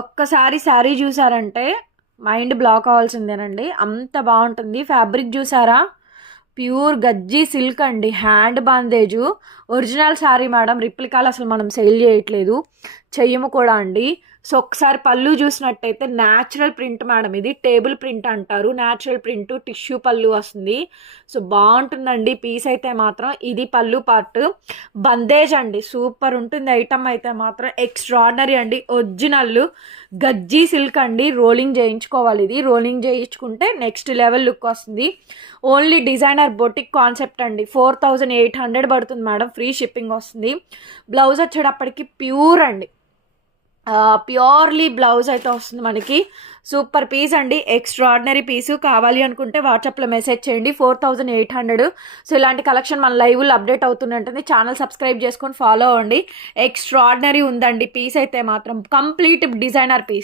ఒక్కసారి శారీ చూసారంటే mind block అవ్వాల్సిందేనండి. అంత బాగుంటుంది. ఫ్యాబ్రిక్ చూసారా, ప్యూర్ గజ్జి సిల్క్ అండి, హ్యాండ్ బాందేజు, ఒరిజినల్ శారీ మేడం. రిప్లికాలు అసలు మనం సేల్ చేయట్లేదు, చెయ్యము కూడా అండి. సో ఒకసారి పళ్ళు చూసినట్టయితే న్యాచురల్ ప్రింట్ మేడం, ఇది టేబుల్ ప్రింట్ అంటారు. న్యాచురల్ ప్రింట్ టిష్యూ పళ్ళు వస్తుంది. సో బాగుంటుందండి పీస్ అయితే మాత్రం. ఇది పళ్ళు పార్ట్. బందేజ్ అండి, సూపర్ ఉంటుంది ఐటమ్ అయితే మాత్రం, ఎక్స్ట్రాడినరీ అండి. ఒరిజినల్ గజ్జీ సిల్క్ అండి. రోలింగ్ చేయించుకోవాలి, ఇది రోలింగ్ చేయించుకుంటే నెక్స్ట్ లెవెల్ లుక్ వస్తుంది. ఓన్లీ డిజైనర్ బొటిక్ కాన్సెప్ట్ అండి. 4800 పడుతుంది మేడం, ఫ్రీ షిప్పింగ్ వస్తుంది. బ్లౌజ్ వచ్చేటప్పటికి ప్యూర్ అండి, ప్యూర్లీ బ్లౌజ్ అయితే వస్తుంది మనకి. సూపర్ పీస్ అండి, ఎక్స్ట్రాడినరీ పీసు. కావాలి అనుకుంటే వాట్సాప్లో మెసేజ్ చేయండి. 4800. సో ఇలాంటి కలెక్షన్ మన లైవ్లో అప్డేట్ అవుతుంటుంది. ఛానల్ సబ్స్క్రైబ్ చేసుకొని ఫాలో అవ్వండి. ఎక్స్ట్రాడినరీ ఉందండి పీస్ అయితే మాత్రం, కంప్లీట్ డిజైనర్ పీస్.